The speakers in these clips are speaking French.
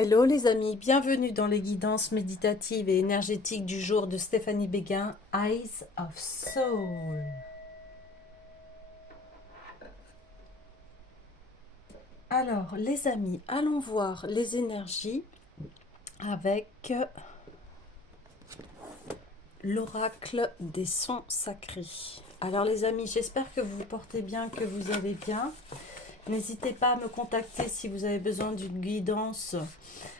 Hello les amis, bienvenue dans les guidances méditatives et énergétiques du jour de Stéphanie Béguin, Eyes of Soul. Alors les amis, allons voir les énergies avec l'oracle des sons sacrés. Alors les amis, j'espère que vous vous portez bien, que vous allez bien. N'hésitez pas à me contacter si vous avez besoin d'une guidance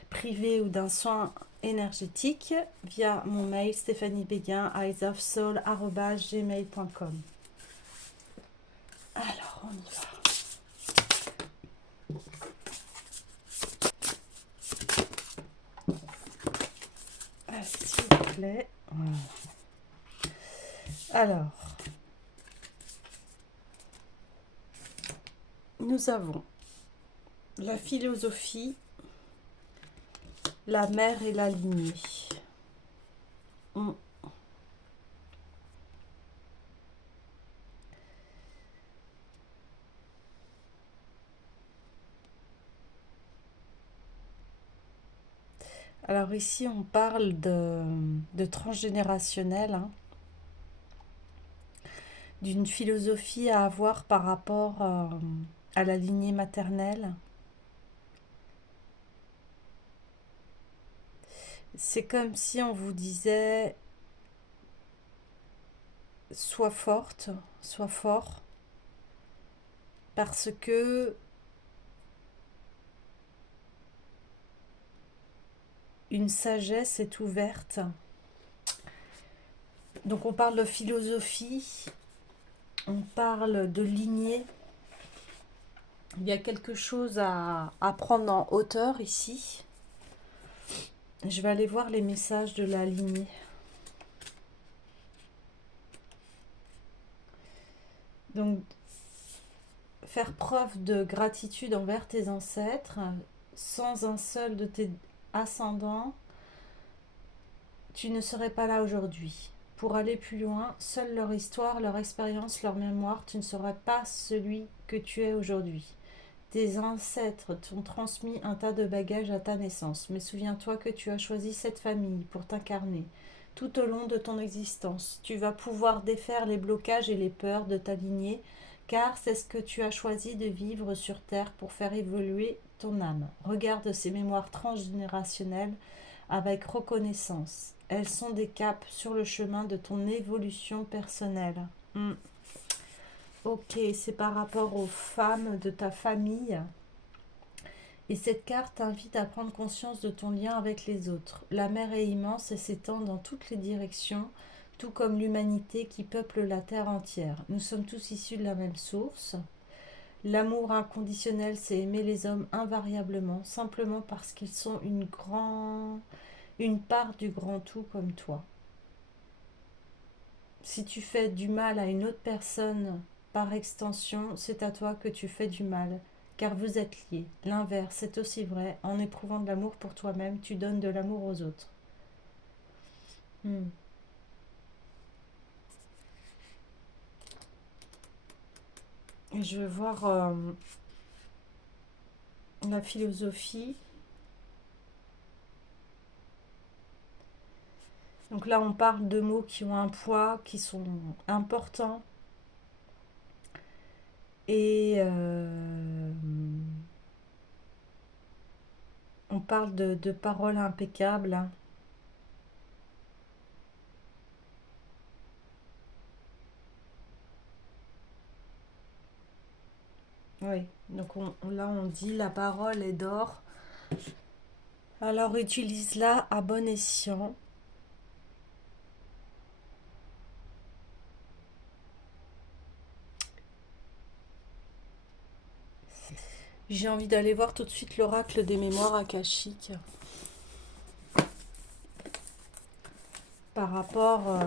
privée ou d'un soin énergétique via mon mail stéphaniebeguin@eyesofsoul@gmail.com. Alors on y va. Allez, s'il vous plaît. Voilà. Alors, nous avons la philosophie, la mère et la lignée. Alors ici, on parle de transgénérationnel, hein, d'une philosophie à avoir par rapport à la lignée maternelle. C'est comme si on vous disait, sois forte, sois fort, parce que une sagesse est ouverte. Donc on parle de philosophie, on parle de lignée. Il y a quelque chose à prendre en hauteur ici. Je vais aller voir les messages de la lignée. Donc, faire preuve de gratitude envers tes ancêtres, sans un seul de tes ascendants, tu ne serais pas là aujourd'hui. Pour aller plus loin, seule leur histoire, leur expérience, leur mémoire, tu ne serais pas celui que tu es aujourd'hui. Tes ancêtres t'ont transmis un tas de bagages à ta naissance, mais souviens-toi que tu as choisi cette famille pour t'incarner. Tout au long de ton existence, tu vas pouvoir défaire les blocages et les peurs de ta lignée, car c'est ce que tu as choisi de vivre sur Terre pour faire évoluer ton âme. Regarde ces mémoires transgénérationnelles avec reconnaissance. Elles sont des caps sur le chemin de ton évolution personnelle. Ok, c'est par rapport aux femmes de ta famille. Et cette carte t'invite à prendre conscience de ton lien avec les autres. La mer est immense et s'étend dans toutes les directions, tout comme l'humanité qui peuple la terre entière. Nous sommes tous issus de la même source. L'amour inconditionnel, c'est aimer les hommes invariablement, simplement parce qu'ils sont une part du grand tout comme toi. Si tu fais du mal à une autre personne, par extension, c'est à toi que tu fais du mal, car vous êtes liés. L'inverse, c'est aussi vrai. En éprouvant de l'amour pour toi-même, tu donnes de l'amour aux autres. Et je veux voir la philosophie. Donc là, on parle de mots qui ont un poids, qui sont importants. Et on parle de paroles impeccables. Oui, donc là on dit la parole est d'or. Alors utilise-la à bon escient. J'ai envie d'aller voir tout de suite l'oracle des mémoires akashiques par rapport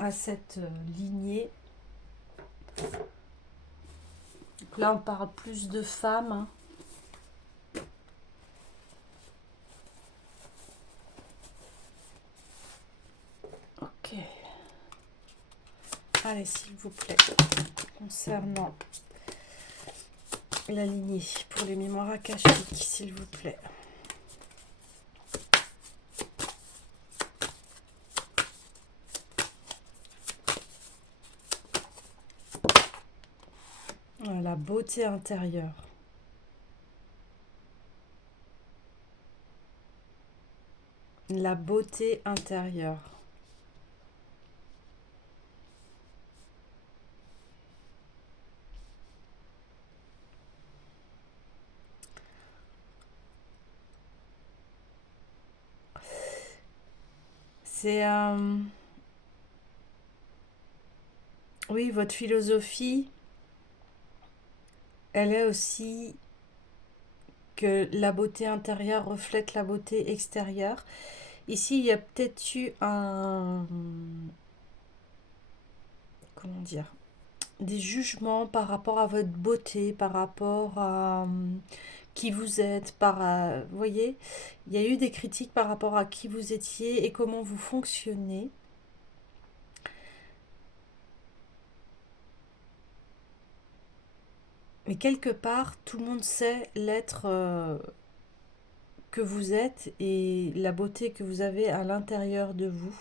à cette lignée. Donc là, on parle plus de femmes. Hein. Ok. Allez, s'il vous plaît, concernant la lignée pour les mémoires akashiques, s'il vous plaît. La beauté intérieure. La beauté intérieure. C'est... oui, votre philosophie, elle est aussi que la beauté intérieure reflète la beauté extérieure. Ici, il y a peut-être eu un... comment dire? Des jugements par rapport à votre beauté, par rapport à qui vous êtes, vous voyez, il y a eu des critiques par rapport à qui vous étiez et comment vous fonctionnez. Mais quelque part, tout le monde sait l'être que vous êtes et la beauté que vous avez à l'intérieur de vous.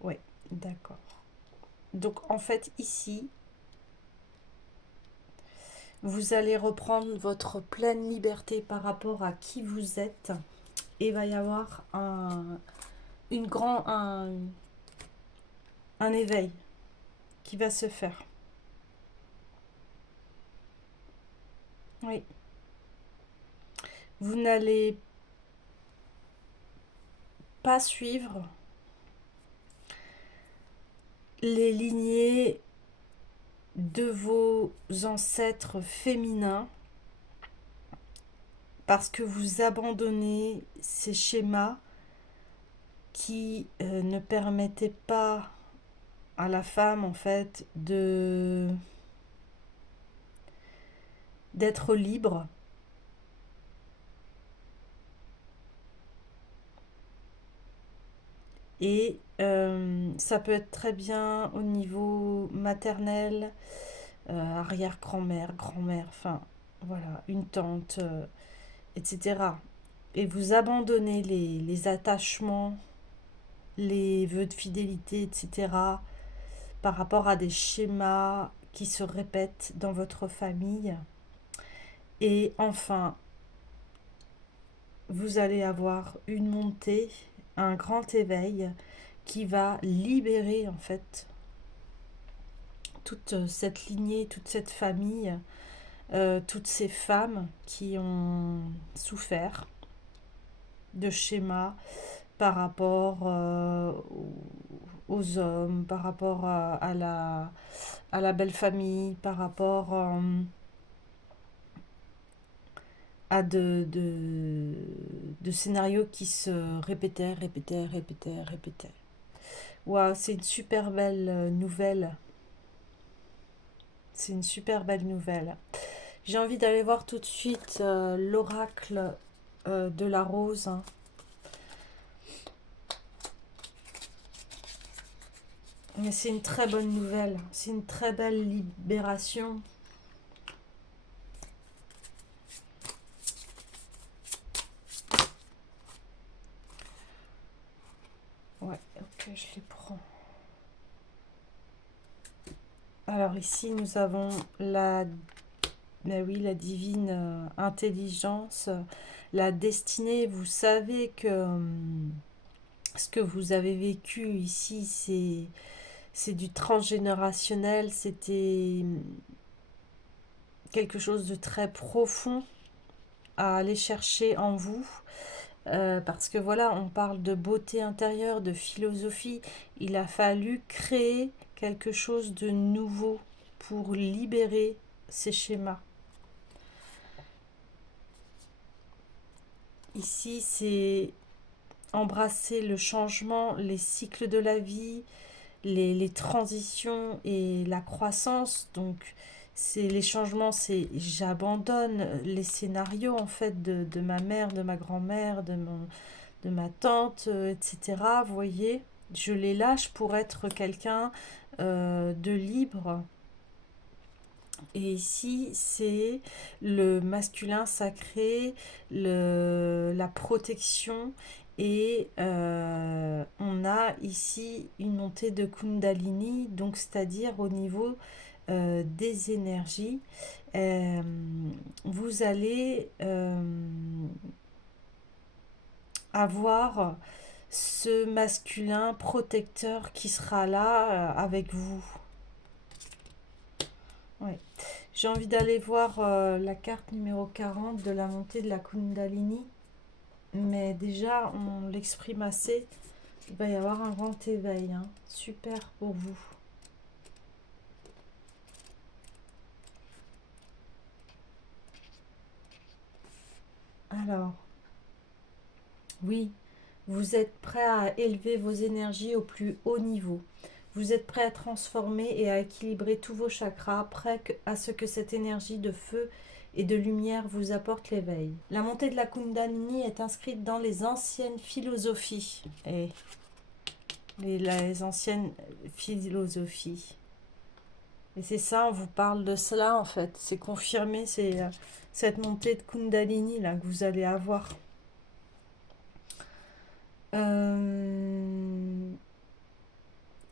Oui, d'accord. Donc en fait, ici, vous allez reprendre votre pleine liberté par rapport à qui vous êtes et il va y avoir un éveil qui va se faire. Oui. Vous n'allez pas suivre les lignées de vos ancêtres féminins parce que vous abandonnez ces schémas qui ne permettaient pas à la femme en fait d'être libre. Et ça peut être très bien au niveau maternel, arrière-grand-mère, grand-mère, enfin voilà, une tante, etc. Et vous abandonnez les attachements, les vœux de fidélité, etc. par rapport à des schémas qui se répètent dans votre famille. Et enfin, vous allez avoir une montée, un grand éveil qui va libérer en fait toute cette lignée, toute cette famille, toutes ces femmes qui ont souffert de schémas par rapport aux hommes, par rapport à la belle famille, par rapport à de scénarios qui se répétaient. Waouh, c'est une super belle nouvelle. C'est une super belle nouvelle. J'ai envie d'aller voir tout de suite l'oracle de la rose. Mais c'est une très bonne nouvelle. C'est une très belle libération. Ouais, ok, je les prends. Alors ici, nous avons oui, la divine intelligence, la destinée. Vous savez que ce que vous avez vécu ici, c'est du transgénérationnel. C'était quelque chose de très profond à aller chercher en vous. Parce que voilà, on parle de beauté intérieure, de philosophie. Il a fallu créer quelque chose de nouveau pour libérer ces schémas. Ici, c'est embrasser le changement, les cycles de la vie, les transitions et la croissance. Donc, c'est les changements, c'est j'abandonne les scénarios en fait de ma mère, de ma grand-mère, de ma tante, etc. Vous voyez, je les lâche pour être quelqu'un de libre. Et ici, c'est le masculin sacré, la protection. Et on a ici une montée de Kundalini, donc c'est-à-dire au niveau des énergies. Euh, Vous allez avoir ce masculin protecteur qui sera là avec vous. Ouais. J'ai envie d'aller voir la carte numéro 40 de la montée de la Kundalini. Mais déjà, on l'exprime assez. Il va y avoir un grand éveil. Hein. Super pour vous. Alors, oui, vous êtes prêt à élever vos énergies au plus haut niveau. Vous êtes prêt à transformer et à équilibrer tous vos chakras, prêt à ce que cette énergie de feu et de lumière vous apporte l'éveil. La montée de la Kundalini est inscrite dans les anciennes philosophies. Et les anciennes philosophies. Et c'est ça, on vous parle de cela en fait. C'est confirmé, c'est cette montée de Kundalini là que vous allez avoir.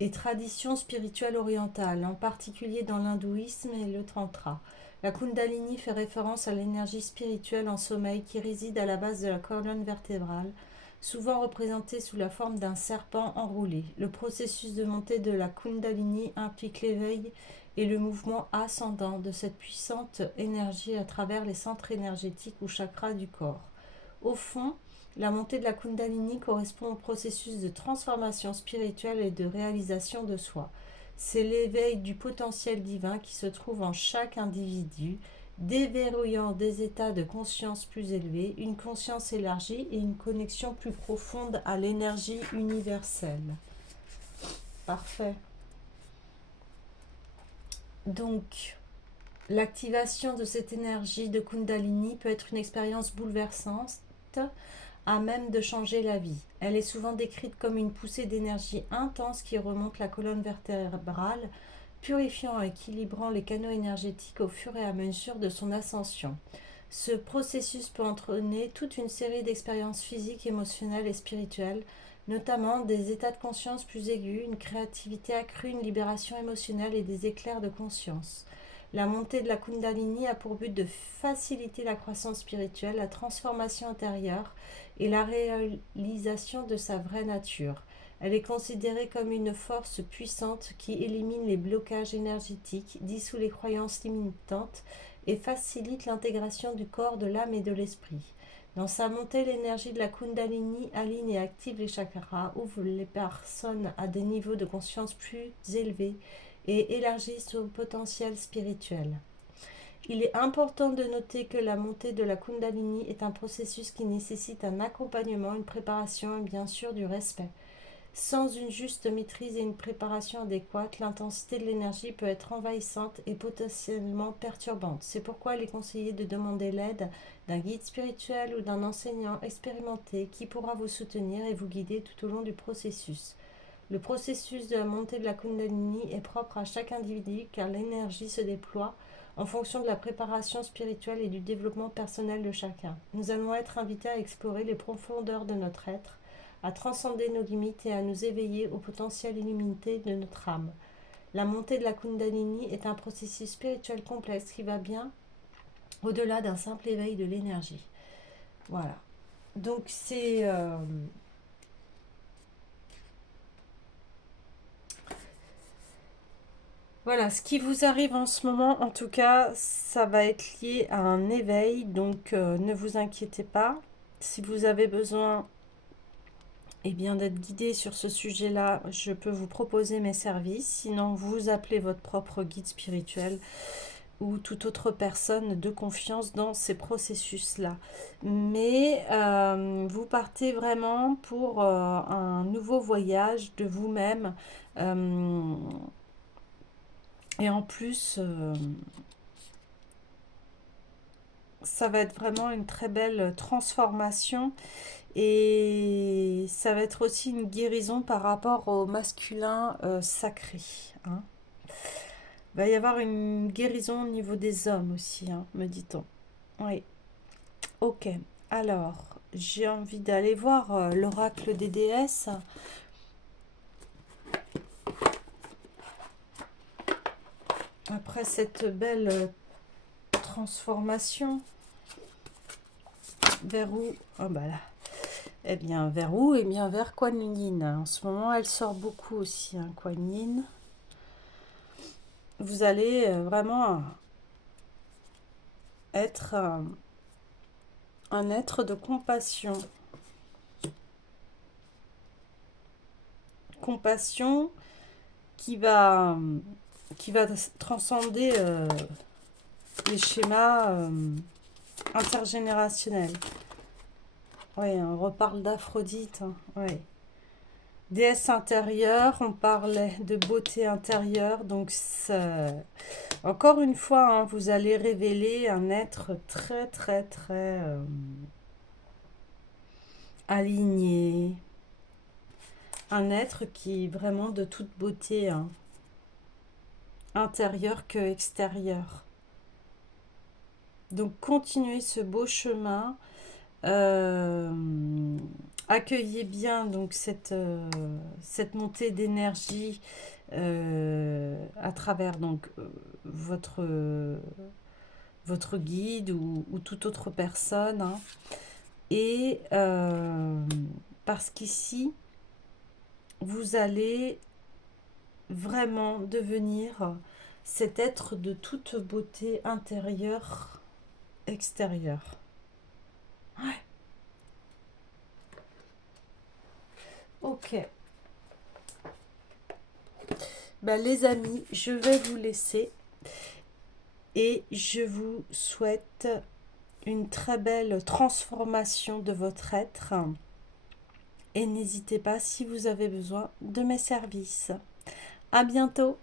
Et traditions spirituelles orientales, en particulier dans l'hindouisme et le tantra. La Kundalini fait référence à l'énergie spirituelle en sommeil qui réside à la base de la colonne vertébrale, souvent représentée sous la forme d'un serpent enroulé. Le processus de montée de la Kundalini implique l'éveil et le mouvement ascendant de cette puissante énergie à travers les centres énergétiques ou chakras du corps. Au fond, la montée de la Kundalini correspond au processus de transformation spirituelle et de réalisation de soi. C'est l'éveil du potentiel divin qui se trouve en chaque individu, déverrouillant des états de conscience plus élevés, une conscience élargie et une connexion plus profonde à l'énergie universelle. Parfait. Donc, l'activation de cette énergie de Kundalini peut être une expérience bouleversante à même de changer la vie. Elle est souvent décrite comme une poussée d'énergie intense qui remonte la colonne vertébrale, purifiant et équilibrant les canaux énergétiques au fur et à mesure de son ascension. Ce processus peut entraîner toute une série d'expériences physiques, émotionnelles et spirituelles, notamment des états de conscience plus aigus, une créativité accrue, une libération émotionnelle et des éclairs de conscience. La montée de la Kundalini a pour but de faciliter la croissance spirituelle, la transformation intérieure et la réalisation de sa vraie nature. Elle est considérée comme une force puissante qui élimine les blocages énergétiques, dissout les croyances limitantes et facilite l'intégration du corps, de l'âme et de l'esprit. Dans sa montée, l'énergie de la Kundalini aligne et active les chakras, ouvre les personnes à des niveaux de conscience plus élevés et élargit son potentiel spirituel. Il est important de noter que la montée de la Kundalini est un processus qui nécessite un accompagnement, une préparation et bien sûr du respect. Sans une juste maîtrise et une préparation adéquate, l'intensité de l'énergie peut être envahissante et potentiellement perturbante. C'est pourquoi il est conseillé de demander l'aide d'un guide spirituel ou d'un enseignant expérimenté qui pourra vous soutenir et vous guider tout au long du processus. Le processus de la montée de la Kundalini est propre à chaque individu car l'énergie se déploie en fonction de la préparation spirituelle et du développement personnel de chacun. Nous allons être invités à explorer les profondeurs de notre être, à transcender nos limites et à nous éveiller au potentiel illimité de notre âme. La montée de la Kundalini est un processus spirituel complexe qui va bien au-delà d'un simple éveil de l'énergie. Voilà. Donc c'est... Voilà, ce qui vous arrive en ce moment, en tout cas, ça va être lié à un éveil, donc ne vous inquiétez pas. Si vous avez besoin d'être guidé sur ce sujet-là, je peux vous proposer mes services. Sinon, vous appelez votre propre guide spirituel. ou toute autre personne de confiance dans ces processus-là. Mais vous partez vraiment pour un nouveau voyage de vous-même. Euh, et en plus, ça va être vraiment une très belle transformation. Et ça va être aussi une guérison par rapport au masculin sacré, hein. Il va y avoir une guérison au niveau des hommes aussi, hein, me dit-on. Oui, ok. Alors, j'ai envie d'aller voir l'oracle des déesses. Après cette belle transformation, vers où? Oh bah là. Eh bien, vers où? Eh bien, vers Kuan Yin. En ce moment, elle sort beaucoup aussi, hein, Kuan Yin. Vous allez vraiment être un être de compassion. Compassion qui va transcender les schémas intergénérationnels. Oui, on reparle d'Aphrodite. Hein. Ouais. Déesse intérieure, on parlait de beauté intérieure. Donc, encore une fois, hein, vous allez révéler un être très, très, très aligné. Un être qui est vraiment de toute beauté, hein, intérieure que extérieure. Donc, continuez ce beau chemin. Accueillez bien donc cette montée d'énergie à travers donc votre guide ou toute autre personne, hein. Et parce qu'ici vous allez vraiment devenir cet être de toute beauté intérieure extérieure. Ouais. Ok. Ben, les amis, je vais vous laisser et je vous souhaite une très belle transformation de votre être. Et n'hésitez pas si vous avez besoin de mes services. À bientôt!